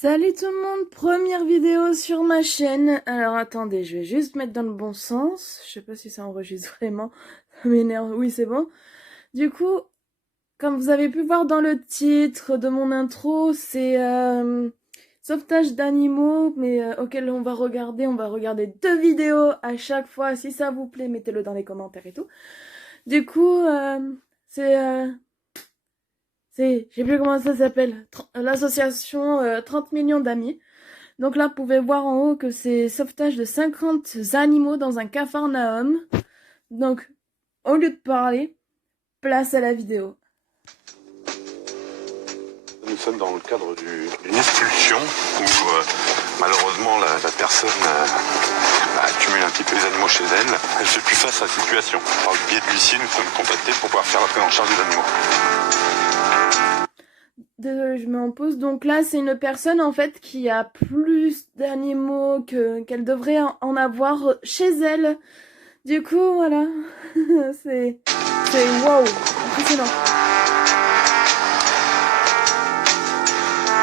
Salut tout le monde, première vidéo sur ma chaîne. Alors attendez, je vais juste mettre dans le bon sens. Je sais pas si ça enregistre vraiment, ça m'énerve. Oui, c'est bon. Du coup, comme vous avez pu voir dans le titre de mon intro, c'est sauvetage d'animaux, mais auquel on va regarder 2 vidéos à chaque fois. Si ça vous plaît, mettez-le dans les commentaires et tout. Du coup, je sais plus comment ça s'appelle, l'association 30 millions d'amis. Donc là, vous pouvez voir en haut que c'est sauvetage de 50 animaux dans un capharnaüm. Donc, au lieu de parler, place à la vidéo. Nous sommes dans le cadre d'une expulsion où malheureusement la personne accumule un petit peu les animaux chez elle. Elle fait plus face à la situation. Par le biais de l'huissier, nous sommes contactés pour pouvoir faire la prise en charge des animaux. Je mets en pause. Donc là, c'est une personne en fait qui a plus d'animaux qu'elle devrait en avoir chez elle. Du coup, voilà. c'est wow, impressionnant.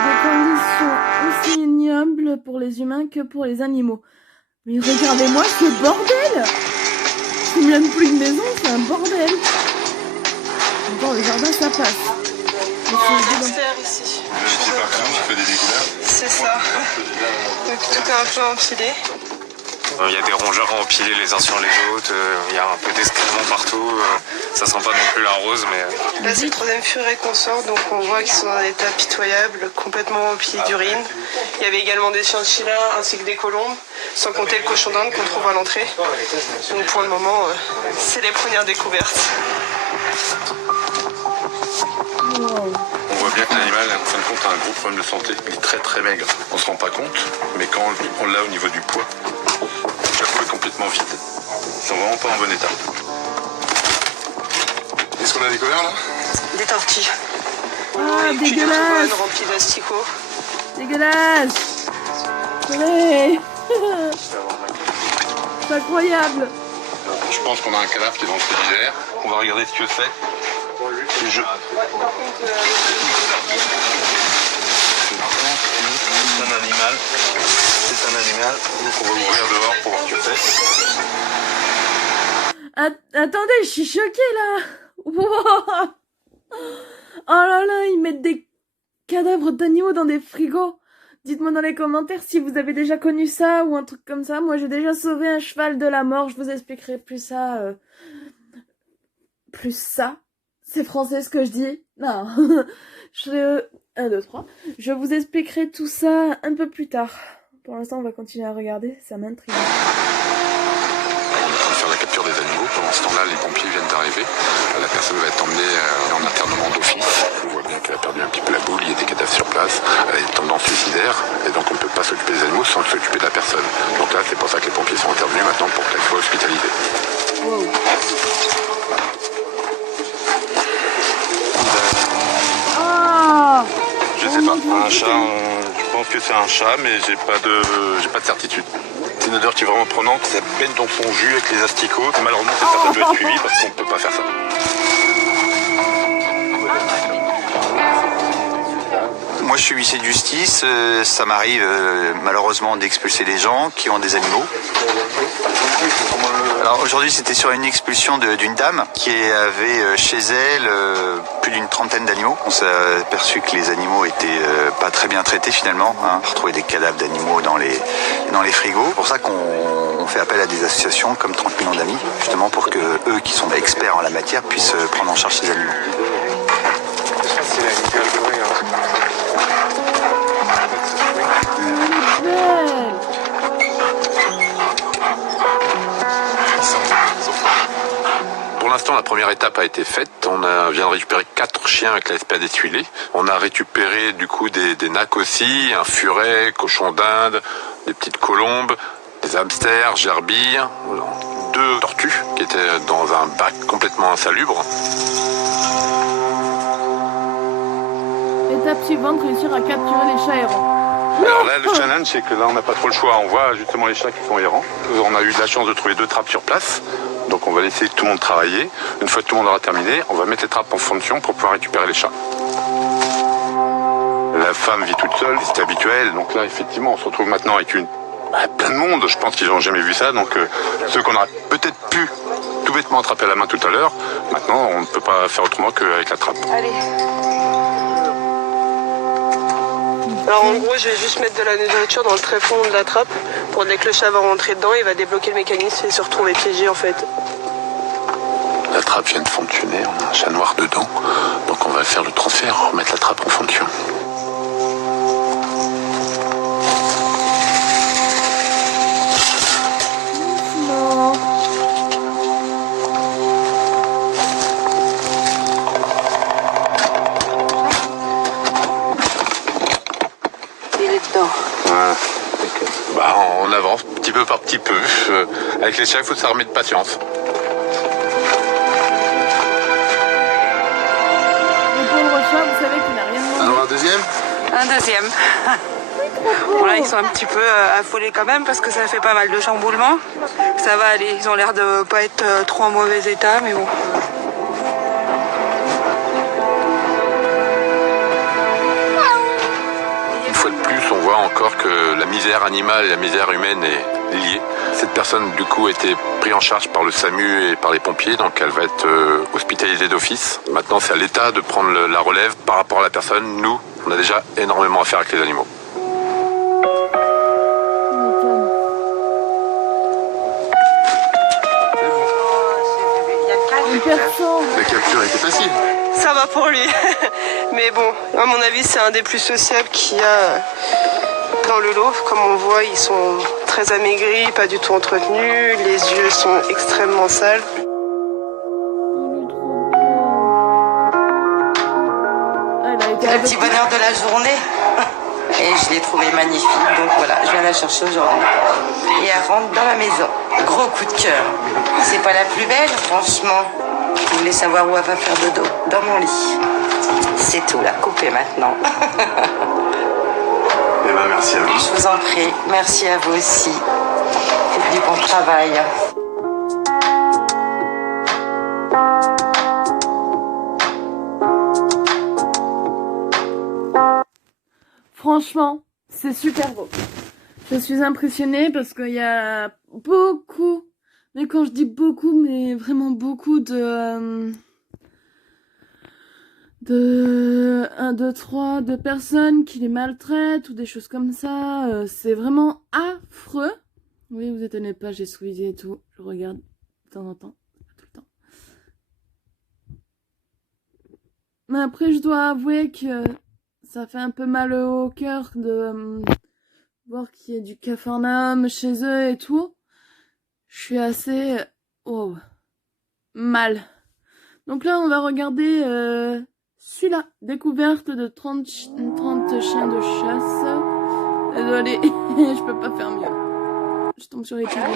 Des conditions aussi ignobles pour les humains que pour les animaux. Mais regardez-moi ce bordel! C'est même plus une maison, c'est un bordel. Bon, le jardin, ça passe. Ici. Le petit parcours qui fait des découvertes. C'est ça. Donc tout est un peu empilé. Il y a des rongeurs empilés les uns sur les autres, il y a un peu d'excréments partout, ça sent pas non plus la rose, mais... Là c'est le troisième furet qu'on sort, donc on voit qu'ils sont dans un état pitoyable, complètement emplis d'urine. Il y avait également des chinchillas ainsi que des colombes, sans compter le cochon d'Inde qu'on trouve à l'entrée. Donc pour le moment, c'est les premières découvertes. On voit bien que l'animal, en fin de compte, a un gros problème de santé. Il est très très maigre. On ne se rend pas compte, mais quand on l'a au niveau du poids, la peau est complètement vide. Ils sont vraiment pas en bon état. Qu'est-ce qu'on a découvert là? Des tortilles. Ah, Et puis dégueulasse! des remplis d'asticots. Dégueulasse! Ouais. C'est incroyable! Je pense qu'on a un cadavre qui est dans le frigidaire. On va regarder ce que c'est. C'est un animal. C'est un animal. Donc on va ouvrir dehors pour voir ce que c'est. Attendez, je suis choquée là! Wow. Oh là là, ils mettent des cadavres d'animaux dans des frigos! Dites-moi dans les commentaires si vous avez déjà connu ça ou un truc comme ça. Moi j'ai déjà sauvé un cheval de la mort, je vous expliquerai plus ça. Plus ça. C'est français ce que je dis? Non. 1, 2, 3. Je vous expliquerai tout ça un peu plus tard. Pour l'instant, on va continuer à regarder, ça m'intrigue. On va faire la capture des animaux. Pendant ce temps-là, les pompiers viennent d'arriver. La personne va être emmenée en internement d'office. On voit bien qu'elle a perdu un petit peu la boule, il y a des cadavres sur place. Elle a des tendances suicidaires et donc on ne peut pas s'occuper des animaux sans s'occuper de la personne. Donc là, c'est pour ça que les pompiers sont intervenus maintenant pour qu'elle soit hospitalisée. Wow. Je sais pas, un chat, je pense que c'est un chat, mais j'ai pas de certitude. C'est une odeur qui est vraiment prenante, ça baigne dans son jus avec les asticots. Malheureusement, cette personne doit être suivie parce qu'on ne peut pas faire ça. Moi je suis huissier de justice, ça m'arrive malheureusement d'expulser des gens qui ont des animaux. Alors aujourd'hui c'était sur une expulsion d'une dame qui avait chez elle plus d'une trentaine d'animaux. On s'est aperçu que les animaux étaient pas très bien traités finalement. On a retrouvé des cadavres d'animaux dans les frigos. C'est pour ça qu'on fait appel à des associations comme 30 millions d'amis, justement pour que eux qui sont experts en la matière puissent prendre en charge ces animaux. Pour l'instant, la première étape a été faite. On vient de récupérer 4 chiens avec la SPA d'étuilé. On a récupéré du coup des nacs aussi, un furet, cochon d'Inde, des petites colombes, des hamsters, gerbilles, 2 tortues qui étaient dans un bac complètement insalubre. Étape suivante, réussir à capturer les chats errants. Alors là, le challenge, c'est que là, on n'a pas trop le choix. On voit justement les chats qui sont errants. On a eu de la chance de trouver 2 trappes sur place. Donc on va laisser tout le monde travailler. Une fois que tout le monde aura terminé, on va mettre les trappes en fonction pour pouvoir récupérer les chats. la femme vit toute seule, c'est habituel. Donc là, effectivement, on se retrouve maintenant avec plein de monde. Je pense qu'ils n'ont jamais vu ça. Donc ceux qu'on aurait peut-être pu tout bêtement attraper à la main tout à l'heure, maintenant, on ne peut pas faire autrement qu'avec la trappe. Allez. Alors en gros, je vais juste mettre de la nourriture dans le tréfonds de la trappe pour dès que le chat va rentrer dedans, il va débloquer le mécanisme et se retrouver piégé en fait. La trappe vient de fonctionner, on a un chat noir dedans, donc on va faire le transfert, remettre la trappe en fonction. Non. Il est dedans. Voilà. Bah, on avance petit peu par petit peu. Avec les chats, il faut s'armer de patience. Le pauvre chat, vous savez qu'il n'a rien demandé. Alors un deuxième? Un deuxième. Voilà, ils sont un petit peu affolés quand même parce que ça fait pas mal de chamboulements. Ça va aller, ils ont l'air de pas être trop en mauvais état, mais bon. Une fois de plus, on voit encore que la misère animale et la misère humaine est liée. Cette personne, du coup, a été prise en charge par le SAMU et par les pompiers, donc elle va être hospitalisée d'office. Maintenant, c'est à l'État de prendre la relève par rapport à la personne. Nous, on a déjà énormément à faire avec les animaux. La capture était facile. Ça va pour lui. Mais bon, à mon avis, c'est un des plus sociables qu'il y a dans le lot. Comme on voit, ils sont très amaigris, pas du tout entretenus. Les yeux sont extrêmement sales. Le petit bonheur de la journée. Et je l'ai trouvé magnifique. Donc voilà, je viens la chercher aujourd'hui. Et elle rentre dans la maison. Gros coup de cœur. C'est pas la plus belle, franchement. Vous voulez savoir où elle va faire dodo? Dans mon lit. C'est tout, la coupée maintenant. Eh ben, merci à vous. Je vous en prie. Merci à vous aussi. Faites du bon travail. Franchement, c'est super beau. Je suis impressionnée parce qu'il y a beaucoup, mais quand je dis beaucoup, mais vraiment beaucoup de 1, 2, 3, de personnes qui les maltraitent ou des choses comme ça. C'est vraiment affreux. Oui, vous étonnez pas, j'ai squeezé et tout. Je regarde de temps en temps, pas tout le temps. Mais après, je dois avouer que ça fait un peu mal au cœur de voir qu'il y a du capharnaüm chez eux et tout. Je suis assez mal. Donc là, on va regarder celui-là. Découverte de 30 chiens de chasse. Désolée, je peux pas faire mieux. Je tombe sur les petits démons.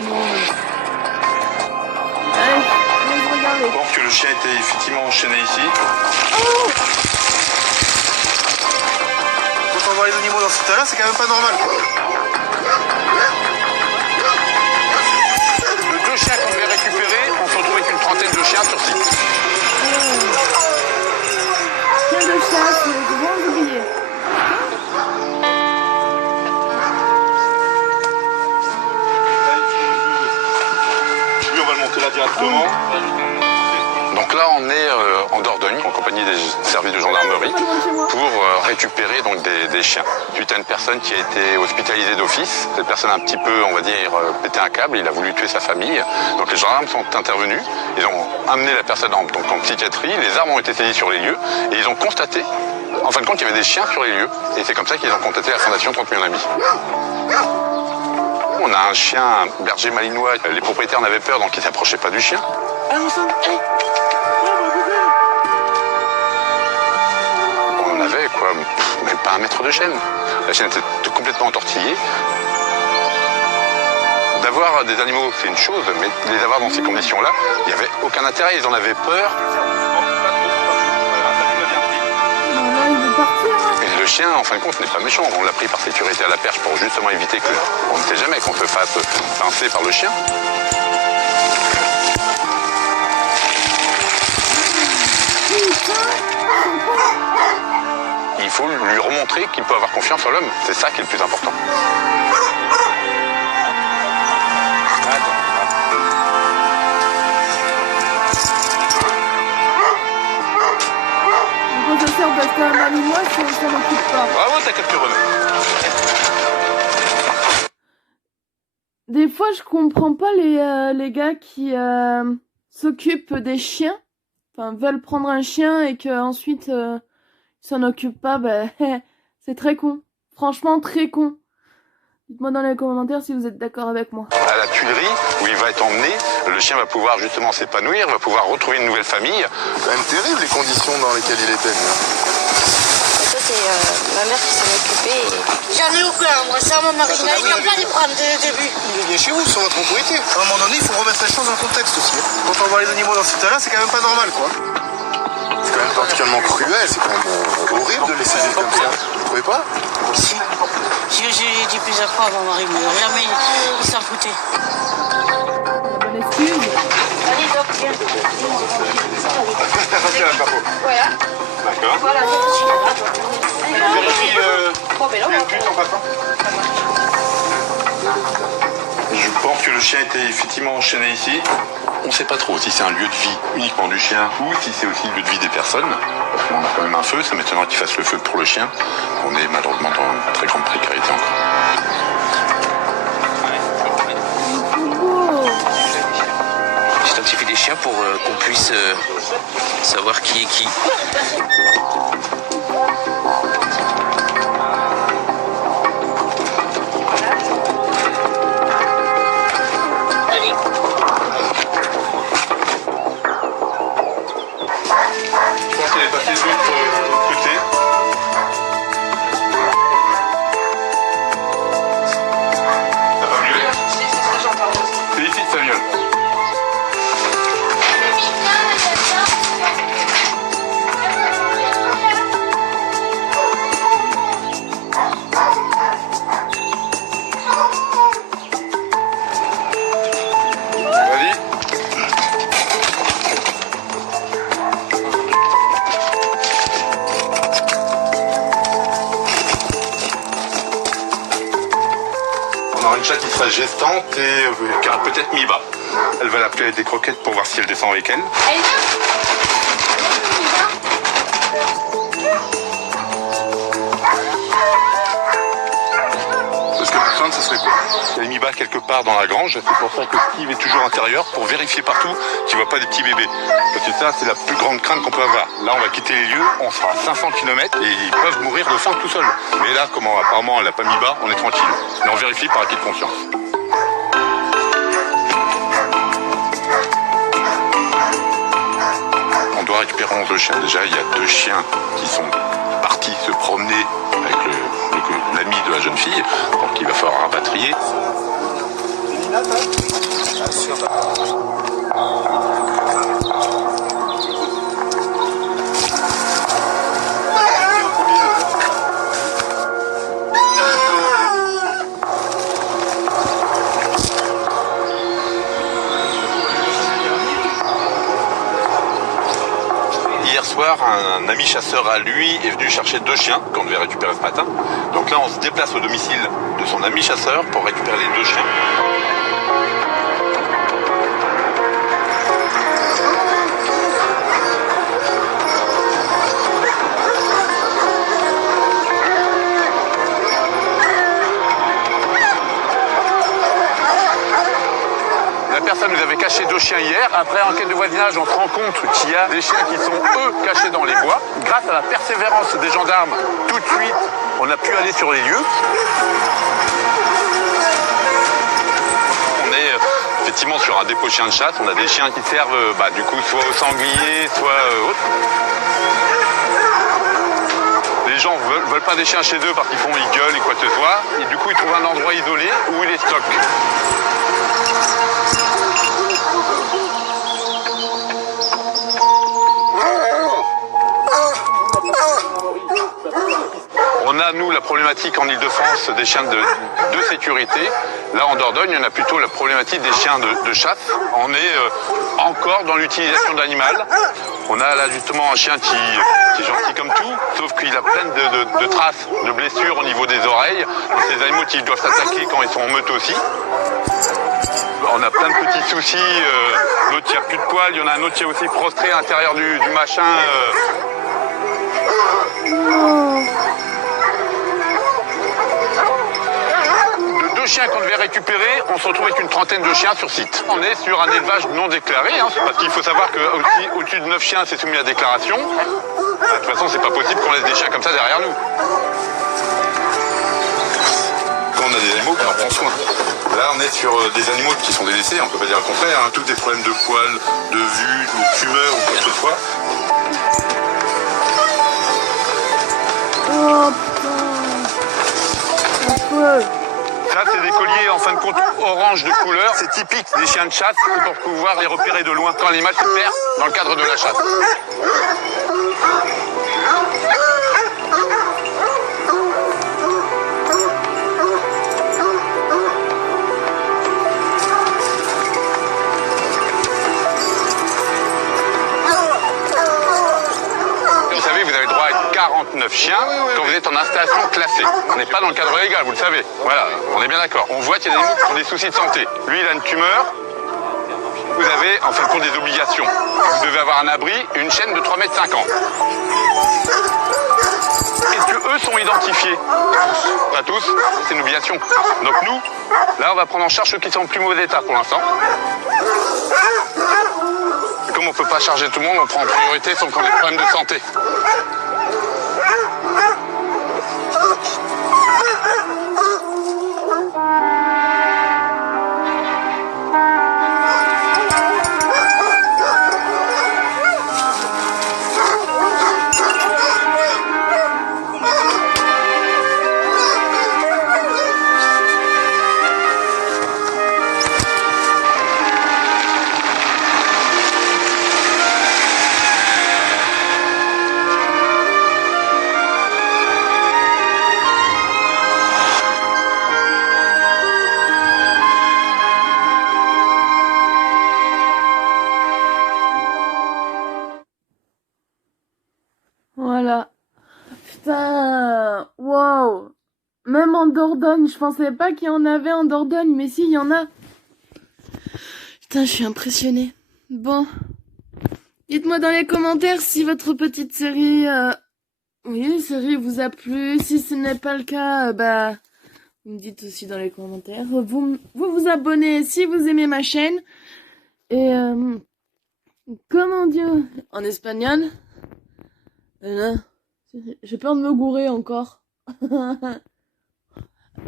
Allez, laisse regarder. Je pense que le chien était effectivement enchaîné ici. Quand on voit les animaux dans cet état-là, c'est quand même pas normal. De 2 chiens qu'on devait récupérer, on se retrouve avec une trentaine de chiens sur site. Chiens de chasse, les grands oubliés. Lui, on va le monter là directement. Donc là, on est en Dordogne, en compagnie des services de gendarmerie, pour récupérer donc des chiens. Suite à une personne qui a été hospitalisée d'office, cette personne a un petit peu, on va dire, pété un câble, il a voulu tuer sa famille. Donc les gendarmes sont intervenus, ils ont amené la personne en psychiatrie, les armes ont été saisies sur les lieux, et ils ont constaté, en fin de compte, qu'il y avait des chiens sur les lieux. Et c'est comme ça qu'ils ont contacté la Fondation 30 000 amis. On a un chien, un berger malinois, les propriétaires en avaient peur, donc ils ne s'approchaient pas du chien. On avait quoi, même pas 1 mètre de chaîne. La chaîne était complètement entortillée. D'avoir des animaux, c'est une chose, mais les avoir dans ces conditions-là, il n'y avait aucun intérêt, ils en avaient peur. Là, il veut partir. Et le chien, en fin de compte, n'est pas méchant. On l'a pris par sécurité à la perche pour justement éviter que, on ne sait jamais, qu'on se fasse pincer par le chien. Il il faut lui remontrer qu'il peut avoir confiance en l'homme. C'est ça qui est le plus important. Donc on se sert parce qu'un malinois, si on s'en occupe pas. Bravo, t'as capturé. Des fois, je comprends pas les gars qui s'occupent des chiens, enfin veulent prendre un chien et qu'ensuite ils s'en occupent pas. Ben, c'est très con. Franchement, très con. Dites-moi dans les commentaires si vous êtes d'accord avec moi. À la Tuilerie, où il va être emmené, le chien va pouvoir justement s'épanouir, va pouvoir retrouver une nouvelle famille. C'est quand même terrible les conditions dans lesquelles il était. Ça, c'est ma mère qui s'en occupait. J'en ai aucun, moi, ça, mon mari. Il n'avait pas les prendre dès le début. Il est bien chez vous, sur votre propriété. À un moment donné, il faut remettre les choses dans le contexte aussi. Quand on voit les animaux dans cet état-là, c'est quand même pas normal, quoi. C'est quand même particulièrement cruel, c'est quand même horrible de laisser des comme ça. Vous trouvez pas? Si. J'ai dit plusieurs fois à mon mari, mais jamais il s'en foutait. La bonne excuse. Allez, Doc, viens. Voilà. D'accord. Voilà, Vérifie, bon, ben là, on va tu ton papa. Je pense que le chien était effectivement enchaîné ici. On ne sait pas trop si c'est un lieu de vie uniquement du chien ou si c'est aussi le lieu de vie des personnes. Parce qu'on a quand même un feu, ça m'étonnerait qu'il fasse le feu pour le chien. On est malheureusement dans une très grande précarité encore. J'identifie des chiens pour qu'on puisse savoir qui est qui. Je pense qu'il est passé de l'autre côté. Ça va mieux? Félicite Samuel. Vas-y. On aura une chatte qui sera gestante et qui aura peut-être mis bas. Elle va l'appeler avec des croquettes pour voir si elle descend avec elle. Parce que ma crainte, ce serait quoi? Elle est mis bas quelque part dans la grange. C'est pour ça que Steve est toujours intérieur pour vérifier partout qu'il ne voit pas des petits bébés. Parce que ça, c'est la plus grande crainte qu'on peut avoir. Là, on va quitter les lieux, on sera à 500 km et ils peuvent mourir de faim tout seuls. Mais là, comment apparemment elle n'a pas mis bas, on est tranquille. Mais on vérifie par acquis de conscience. On doit récupérer 11 chiens. Déjà, il y a 2 chiens qui sont partis se promener avec l'ami de la jeune fille. Donc il va falloir rapatrier. Hier soir, un ami chasseur à lui est venu chercher 2 chiens qu'on devait récupérer ce matin. Donc là, on se déplace au domicile de son ami chasseur pour récupérer les 2 chiens. La personne nous avait caché 2 chiens hier. Après enquête de voisinage, on se rend compte qu'il y a des chiens qui sont, eux, cachés dans les bois. Grâce à la persévérance des gendarmes, tout de suite, on a pu aller sur les lieux. On est effectivement sur un dépôt de chiens de chasse. On a des chiens qui servent du coup soit aux sangliers, soit autres. Les gens veulent pas des chiens chez eux parce qu'ils ils gueulent et quoi que ce soit. Et du coup, ils trouvent un endroit isolé où ils les stockent. On a, nous, la problématique en Ile-de-France des chiens de sécurité. Là, en Dordogne, on a plutôt la problématique des chiens de chasse. On est encore dans l'utilisation d'animal. On a là justement un chien qui est gentil comme tout, sauf qu'il a plein de traces, de blessures au niveau des oreilles. Donc c'est des animaux qui doivent s'attaquer quand ils sont en meute aussi. On a plein de petits soucis, l'autre qui a plus de poils, il y en a un autre qui est aussi prostré à l'intérieur du machin. De 2 chiens qu'on devait récupérer, on se retrouve avec une trentaine de chiens sur site. On est sur un élevage non déclaré, hein, parce qu'il faut savoir qu'au-dessus de 9 chiens, c'est soumis à déclaration. De toute façon, c'est pas possible qu'on laisse des chiens comme ça derrière nous. Quand on a des animaux, on en prend soin. Là, on est sur des animaux qui sont délaissés, on peut pas dire le contraire, hein. Tous des problèmes de poils, de vue, de tumeur ou quoi que ce soit. Oh putain. Ça, c'est des colliers en fin de compte orange de couleur. C'est typique des chiens de chasse pour pouvoir les repérer de loin quand l'animal se perd dans le cadre de la chasse. Vous savez, vous avez droit à 49 chiens quand vous êtes en installation classée. On n'est pas dans le cadre légal, vous le savez. Voilà, on est bien d'accord. On voit qu'il y a des animaux qui ont des soucis de santé. Lui, il a une tumeur. Vous avez en fin de compte des obligations. Vous devez avoir un abri et une chaîne de 3,50 m. Est-ce que eux sont identifiés? Pas tous, c'est une obligation. Donc nous, là, on va prendre en charge ceux qui sont en plus mauvais état pour l'instant. Comme on ne peut pas charger tout le monde, on prend en priorité ceux qui ont des problèmes de santé. Voilà. Putain, wow. Même en Dordogne, je pensais pas qu'il y en avait en Dordogne, mais si, il y en a. Putain, je suis impressionnée. Bon. Dites-moi dans les commentaires si votre petite série, vous a plu. Si ce n'est pas le cas, vous me dites aussi dans les commentaires. Vous abonnez si vous aimez ma chaîne. Et, comment dire en espagnol? J'ai peur de me gourer encore.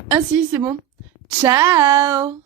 Ah si, c'est bon. Ciao!